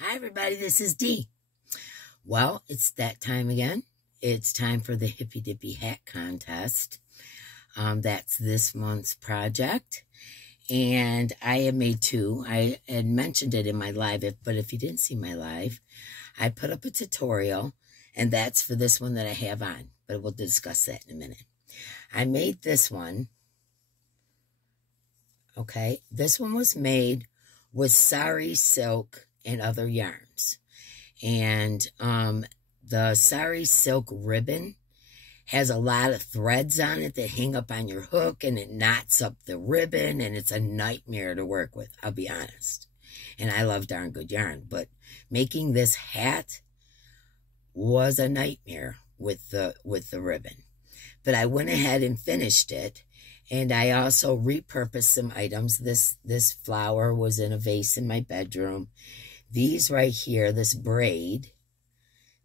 Hi everybody, this is Dee. Well, it's that time again. It's time for the Hippie Dippy hat contest. That's this month's project. And I have made two. I had mentioned it in my live, but if you didn't see my live, I put up a tutorial, and that's for this one that I have on. But we'll discuss that in a minute. I made this one. Okay, this one was made with sari silk and other yarns. And the sari silk ribbon has a lot of threads on it that hang up on your hook, and it knots up the ribbon, and it's a nightmare to work with, I'll be honest. And I love darn good yarn, but making this hat was a nightmare with the ribbon. But I went ahead and finished it, and I also repurposed some items. This flower was in a vase in my bedroom. These right here, this braid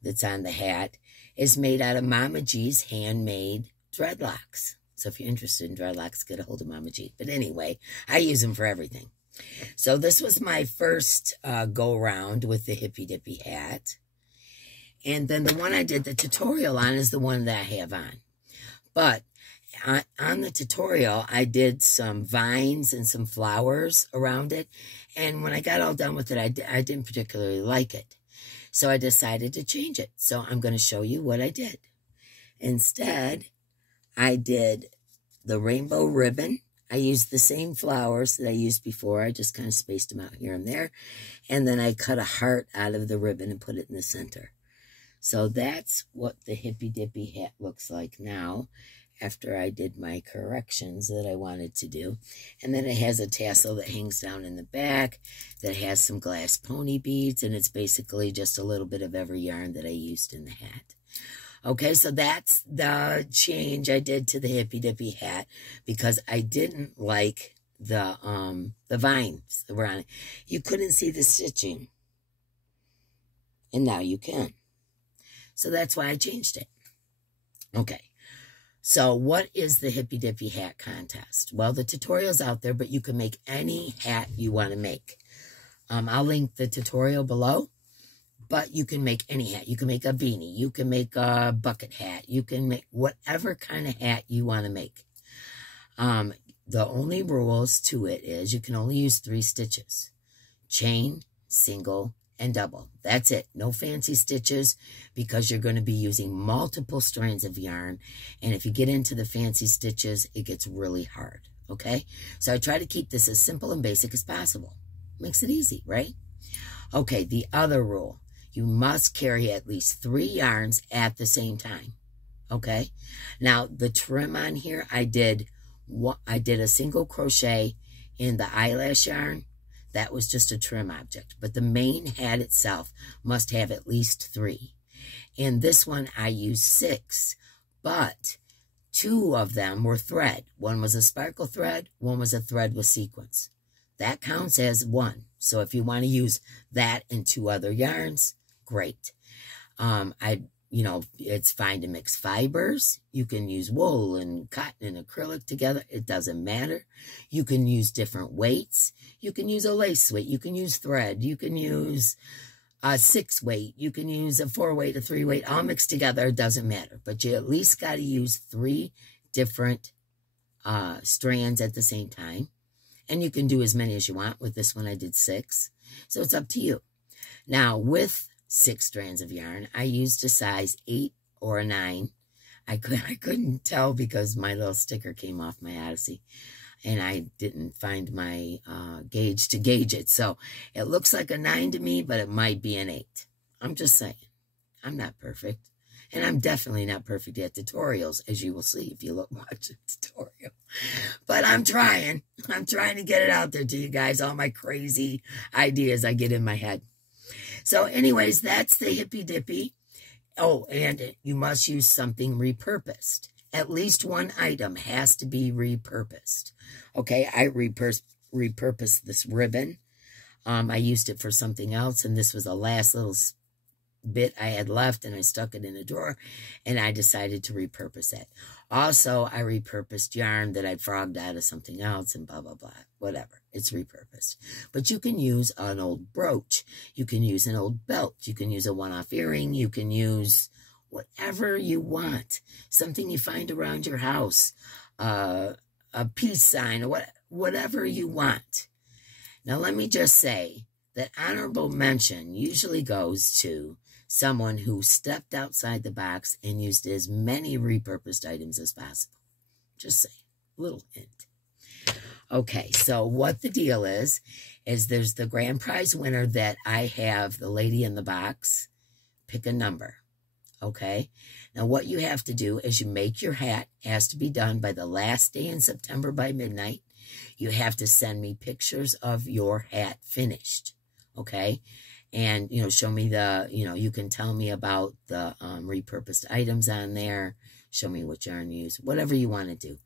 that's on the hat, is made out of Mama G's handmade dreadlocks. So if you're interested in dreadlocks, get a hold of Mama G. But anyway, I use them for everything. So this was my first go-round with the Hippie Dippy hat. And then the one I did the tutorial on is the one that I have on. But on the tutorial, I did some vines and some flowers around it. And when I got all done with it, I didn't particularly like it. So I decided to change it. So I'm going to show you what I did. Instead, I did the rainbow ribbon. I used the same flowers that I used before. I just kind of spaced them out here and there. And then I cut a heart out of the ribbon and put it in the center. So that's what the Hippie Dippy hat looks like now, after I did my corrections that I wanted to do. And then it has a tassel that hangs down in the back that has some glass pony beads, and it's basically just a little bit of every yarn that I used in the hat. Okay, so that's the change I did to the Hippie Dippy hat, because I didn't like the vines that were on it. You couldn't see the stitching, and now you can. So that's why I changed it. Okay. So what is the Hippie Dippy hat contest? Well, the tutorial's out there, but you can make any hat you want to make. I'll link the tutorial below, but you can make any hat. You can make a beanie. You can make a bucket hat. You can make whatever kind of hat you want to make. The only rules to it is you can only use 3 stitches. Chain, single, and double. That's it. No fancy stitches, because you're going to be using multiple strands of yarn. And if you get into the fancy stitches, it gets really hard. Okay? So I try to keep this as simple and basic as possible. Makes it easy, right? Okay, the other rule. You must carry at least 3 yarns at the same time. Okay? Now, the trim on here, I did a single crochet in the eyelash yarn. That was just a trim object. But the main hat itself must have at least 3. In this one, I used 6. But 2 of them were thread. One was a sparkle thread. One was a thread with sequins. That counts as 1. So if you want to use that and 2 other yarns, great. It's fine to mix fibers. You can use wool and cotton and acrylic together. It doesn't matter. You can use different weights. You can use a lace weight. You can use thread. You can use a 6 weight. You can use a 4 weight, a 3 weight, all mixed together. It doesn't matter. But you at least got to use 3 different strands at the same time. And you can do as many as you want. With this one, I did 6. So it's up to you. Now, with 6 strands of yarn, I used a size 8 or a 9. I couldn't tell because my little sticker came off my Odyssey, and I didn't find my gauge to gauge it. So it looks like a 9 to me, but it might be an 8. I'm just saying. I'm not perfect. And I'm definitely not perfect at tutorials, as you will see if you watch the tutorial. But I'm trying. I'm trying to get it out there to you guys, all my crazy ideas I get in my head. So anyways, that's the Hippie Dippy. Oh, and you must use something repurposed. At least one item has to be repurposed. Okay, I repurposed this ribbon. I used it for something else, and this was the last little bit I had left, and I stuck it in a drawer, and I decided to repurpose it. Also, I repurposed yarn that I'd frogged out of something else, and blah, blah, blah, whatever. It's repurposed. But you can use an old brooch. You can use an old belt. You can use a one-off earring. You can use whatever you want. Something you find around your house. A peace sign, or whatever you want. Now, let me just say that honorable mention usually goes to someone who stepped outside the box and used as many repurposed items as possible. Just say, little hint. Okay, so what the deal is there's the grand prize winner that I have, the lady in the box, pick a number. Okay, now what you have to do is you make your hat. It has to be done by the last day in September by midnight. You have to send me pictures of your hat finished. Okay, and, show me you can tell me about the repurposed items on there. Show me what yarn you use, whatever you want to do.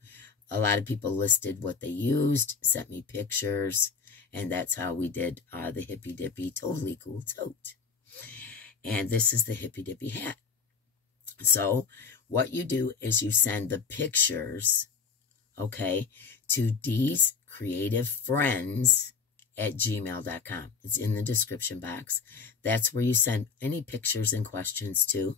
A lot of people listed what they used, sent me pictures, and that's how we did the Hippie Dippy Totally Cool Tote. And this is the Hippie Dippy hat. So what you do is you send the pictures, okay, to deecreativefriends@gmail.com. It's in the description box. That's where you send any pictures and questions to.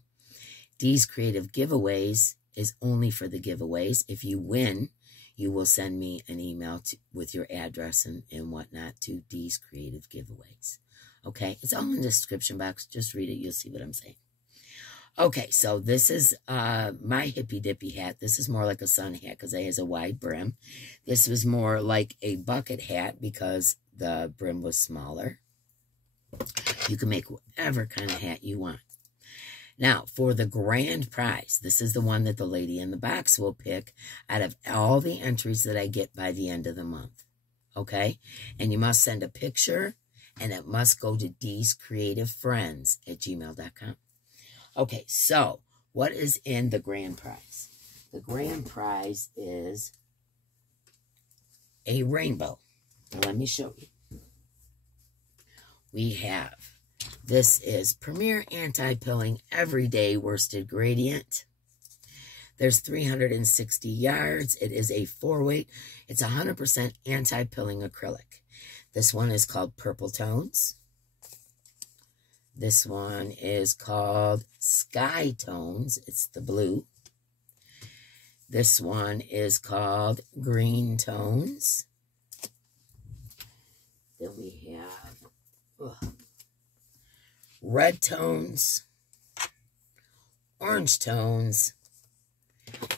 Dee's Creative Giveaways is only for the giveaways. If you win, you will send me an email with your address and whatnot to Dee's Creative Giveaways. Okay, it's all in the description box. Just read it. You'll see what I'm saying. Okay, so this is my Hippie Dippy hat. This is more like a sun hat because it has a wide brim. This was more like a bucket hat because the brim was smaller. You can make whatever kind of hat you want. Now, for the grand prize, this is the one that the lady in the box will pick out of all the entries that I get by the end of the month. Okay? And you must send a picture, and it must go to deecreativefriends@gmail.com. Okay, so what is in the grand prize? The grand prize is a rainbow. Now, let me show you. We have, this is Premier Anti-Pilling Everyday Worsted Gradient. There's 360 yards. It is a 4-weight. It's 100% anti-pilling acrylic. This one is called Purple Tones. This one is called Sky Tones. It's the blue. This one is called Green Tones. Then we have Red Tones, Orange Tones,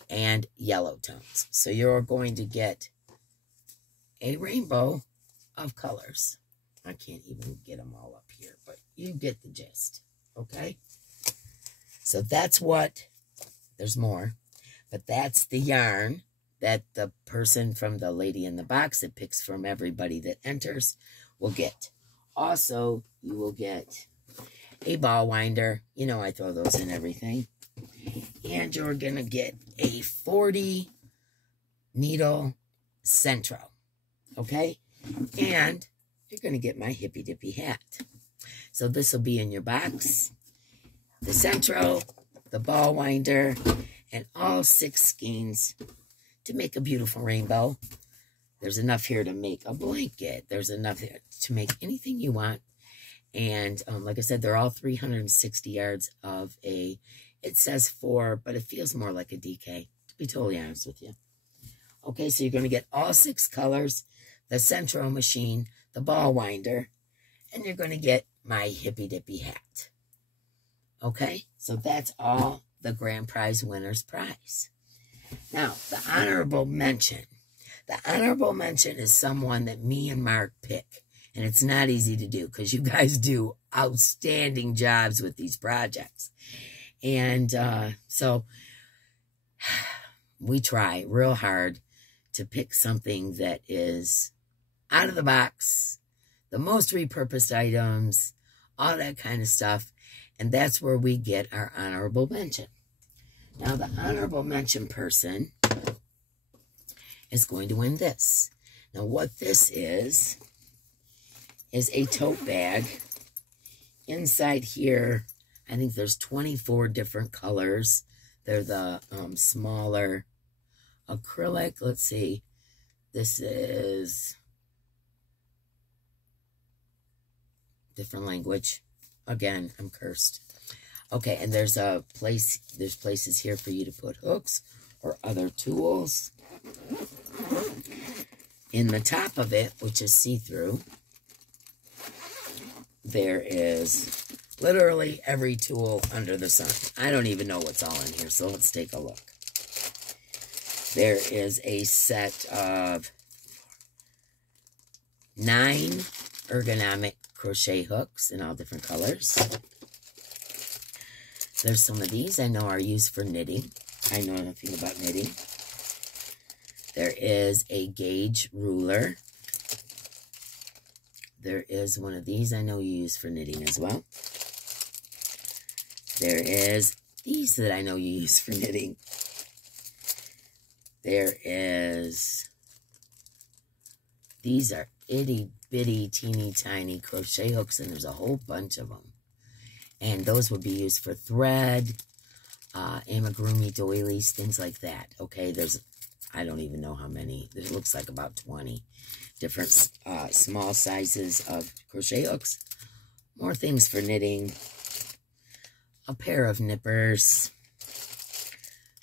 and Yellow Tones. So you're going to get a rainbow of colors. I can't even get them all up here, but you get the gist, okay? So that's what, there's more, but that's the yarn that the person from the lady in the box that picks from everybody that enters will get. Also, you will get a ball winder. I throw those in everything. And you're going to get a 40 needle centro, okay? And you're going to get my Hippie Dippy hat. So this will be in your box. The centro, the ball winder, and all 6 skeins to make a beautiful rainbow. There's enough here to make a blanket. There's enough here to make anything you want. And like I said, they're all 360 yards of a, it says 4, but it feels more like a DK, to be totally honest with you. Okay, so you're going to get all 6 colors, the centro machine, the ball winder, and you're going to get my Hippie Dippy hat. Okay, so that's all the grand prize winner's prize. Now, the honorable mention. The honorable mention is someone that me and Mark pick. And it's not easy to do because you guys do outstanding jobs with these projects. And so we try real hard to pick something that is out of the box, the most repurposed items, all that kind of stuff. And that's where we get our honorable mention. Now, the honorable mention person is going to win this. Now, what this is a tote bag. Inside here, I think there's 24 different colors. They're the smaller acrylic. Let's see. This is different language. Again, I'm cursed. Okay, and there's places here for you to put hooks or other tools. In the top of it, which is see-through, there is literally every tool under the sun. I don't even know what's all in here, so let's take a look. There is a set of 9 ergonomic crochet hooks in all different colors. There's some of these I know are used for knitting. I know nothing about knitting. There is a gauge ruler. There is one of these I know you use for knitting as well. There is these that I know you use for knitting. There is, these are itty bitty teeny tiny crochet hooks, and there's a whole bunch of them. And those would be used for thread, amigurumi doilies, things like that. Okay, there's, I don't even know how many. It looks like about 20 different small sizes of crochet hooks. More things for knitting. A pair of nippers.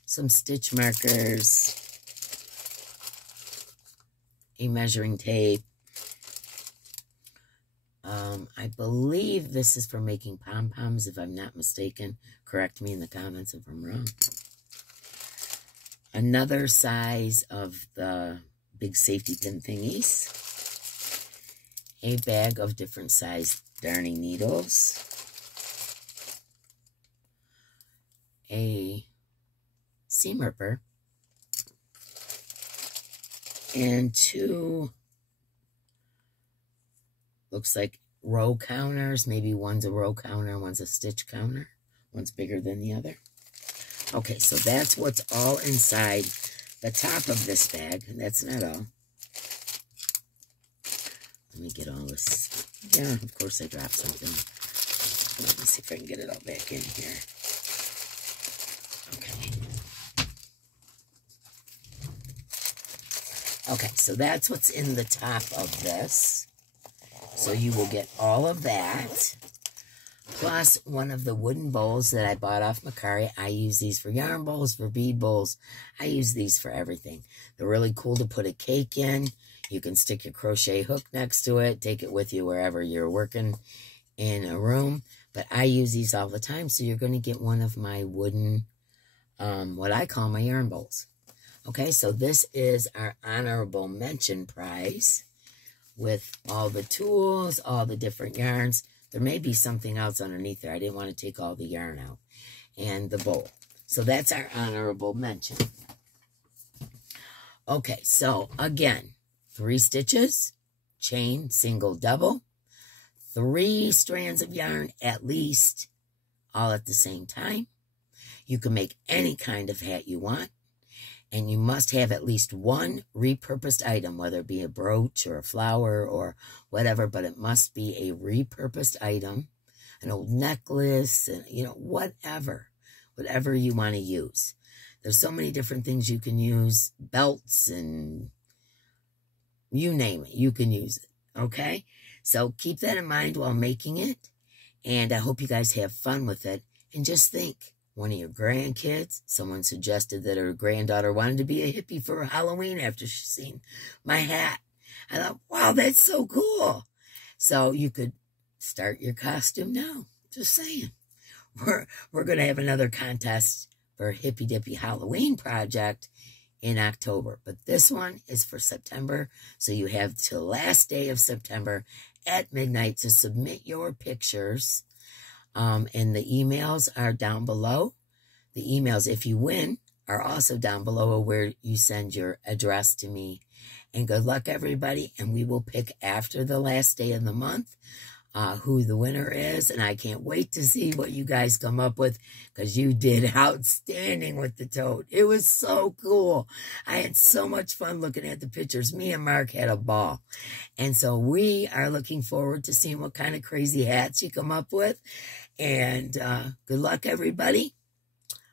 Some stitch markers. A measuring tape. I believe this is for making pom-poms, if I'm not mistaken. Correct me in the comments if I'm wrong. Another size of the big safety pin thingies. A bag of different size darning needles. A seam ripper. And 2, looks like row counters. Maybe one's a row counter, one's a stitch counter. One's bigger than the other. Okay, so that's what's all inside the top of this bag. That's not all. Let me get all this. Yeah, of course I dropped something. Let me see if I can get it all back in here. Okay. Okay, so that's what's in the top of this. So you will get all of that. Plus one of the wooden bowls that I bought off Macari. I use these for yarn bowls, for bead bowls. I use these for everything. They're really cool to put a cake in. You can stick your crochet hook next to it. Take it with you wherever you're working in a room. But I use these all the time. So you're going to get one of my wooden, what I call my yarn bowls. Okay, so this is our honorable mention prize with all the tools, all the different yarns. There may be something else underneath there. I didn't want to take all the yarn out. And the bowl. So that's our honorable mention. Okay, so again, 3 stitches, chain, single, double, 3 strands of yarn at least, all at the same time. You can make any kind of hat you want. And you must have at least one repurposed item, whether it be a brooch or a flower or whatever, but it must be a repurposed item, an old necklace, and, you know, whatever you want to use. There's so many different things you can use, belts and you name it, you can use it, okay? So keep that in mind while making it, and I hope you guys have fun with it, and just think. One of your grandkids, someone suggested that her granddaughter wanted to be a hippie for Halloween after she's seen my hat. I thought, wow, that's so cool. So you could start your costume now. Just saying. We're going to have another contest for Hippie Dippy Halloween project in October. But this one is for September. So you have till last day of September at midnight to submit your pictures. And the emails are down below. The emails, if you win, are also down below where you send your address to me. And good luck, everybody. And we will pick after the last day of the month. who the winner is, and I can't wait to see what you guys come up with, because you did outstanding with the tote. It was so cool. I had so much fun looking at the pictures. Me and Mark had a ball, and so we are looking forward to seeing what kind of crazy hats you come up with. And good luck, everybody.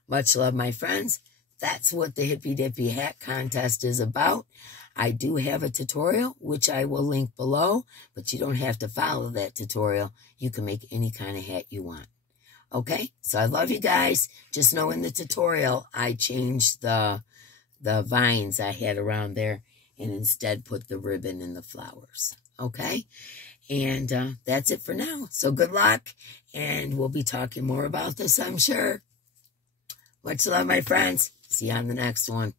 Much love, my friends. That's what the Hippie Dippy hat contest is about. I do have a tutorial, which I will link below, but you don't have to follow that tutorial. You can make any kind of hat you want. Okay? So I love you guys. Just know in the tutorial, I changed the vines I had around there and instead put the ribbon and the flowers. Okay? And that's it for now. So good luck, and we'll be talking more about this, I'm sure. Much love, my friends. See you on the next one.